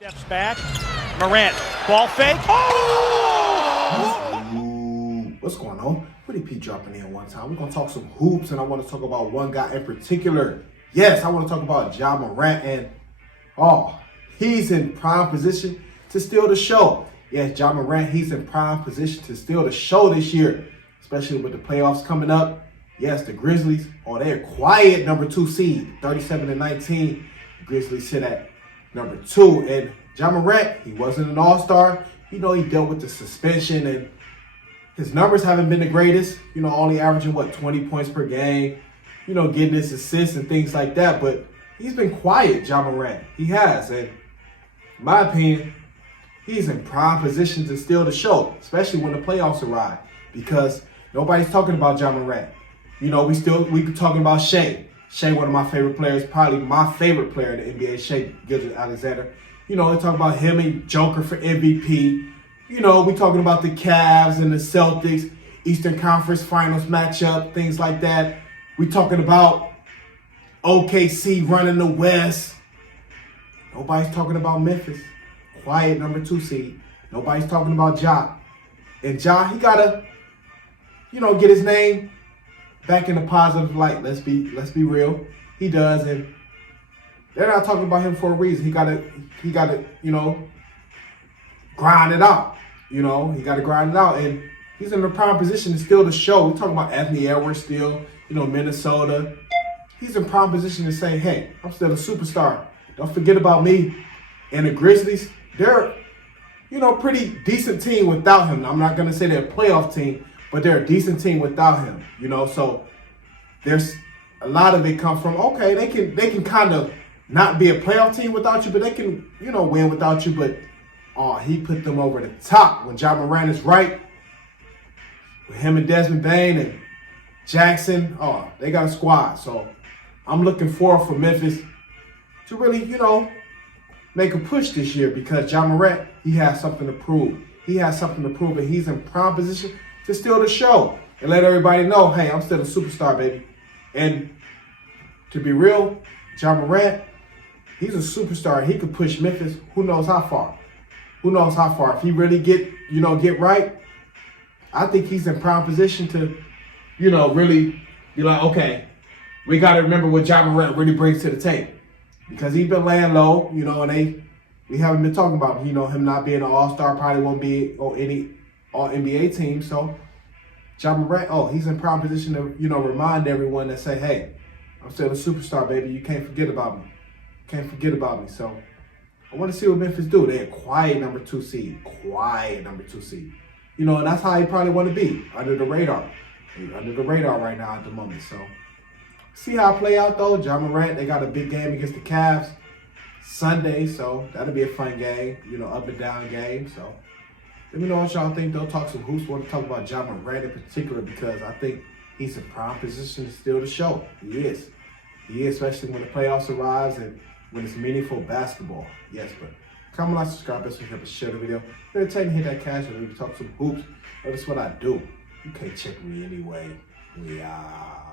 Steps back. Morant. Ball fake. Oh! Ooh, what's going on? Witty P dropping in one time. We're going to talk some hoops, and I want to talk about one guy in particular. Yes, I want to talk about Ja Morant, and he's in prime position to steal the show. Yes, Ja Morant, he's in prime position to steal the show this year, especially with the playoffs coming up. Yes, the Grizzlies, they're quiet number 2 seed, 37-19. The Grizzlies sit at number 2, and Ja Morant, he wasn't an all-star. He dealt with the suspension, and his numbers haven't been the greatest. Only averaging, 20 points per game, getting his assists and things like that. But he's been quiet, Ja Morant. He has, and in my opinion, he's in prime position to steal the show, especially when the playoffs arrive, because nobody's talking about Ja Morant. We talking about Shea. Shea, one of my favorite players, probably my favorite player in the NBA, Shea Gilgeous-Alexander. We talking about him and Joker for MVP. We talking about the Cavs and the Celtics, Eastern Conference Finals matchup, things like that. We talking about OKC running the West. Nobody's talking about Memphis. Quiet number 2 seed. Nobody's talking about Ja. And Ja, he gotta, get his name back in the positive light. Let's be real. He does, and they're not talking about him for a reason. He gotta, grind it out. He gotta grind it out, and he's in the prime position to steal the show. We're talking about Anthony Edwards still, Minnesota. He's in prime position to say, hey, I'm still a superstar. Don't forget about me. And the Grizzlies, they're, pretty decent team without him. I'm not gonna say they're a playoff team, but they're a decent team without him, So there's a lot of it come from, okay, they can kind of not be a playoff team without you, but they can, win without you. But he put them over the top when Ja Morant is right. With him and Desmond Bain and Jackson, they got a squad. So I'm looking forward for Memphis to really, make a push this year, because Ja Morant, he has something to prove. He has something to prove, and he's in prime position to steal the show and let everybody know, hey, I'm still a superstar, baby. And to be real, Ja Morant, he's a superstar. He could push Memphis who knows how far. Who knows how far. If he really get right, I think he's in prime position to, really be like, okay, we got to remember what Ja Morant really brings to the table. Because he's been laying low, and we haven't been talking about him not being an all-star, probably won't be on any All-NBA team. So Ja Morant, he's in prime position to, remind everyone that say, hey, I'm still a superstar, baby. You can't forget about me. Can't forget about me. So I want to see what Memphis do. They're a quiet number 2 seed. Quiet number 2 seed. And that's how he probably want to be, under the radar. He's under the radar right now at the moment. So see how it play out, though. Ja Morant, they got a big game against the Cavs Sunday, so that'll be a fun game, up and down game. So let me know what y'all think. They'll talk some hoops. Want to talk about Ja Morant in particular, because I think he's in prime position to steal the show. He is. He is, especially when the playoffs arrives and when it's meaningful basketball. Yes, but comment, like, subscribe, best friend, share the video. Entertain, hit that cash, and we talk some hoops. That's what I do. You can't check me anyway. We are.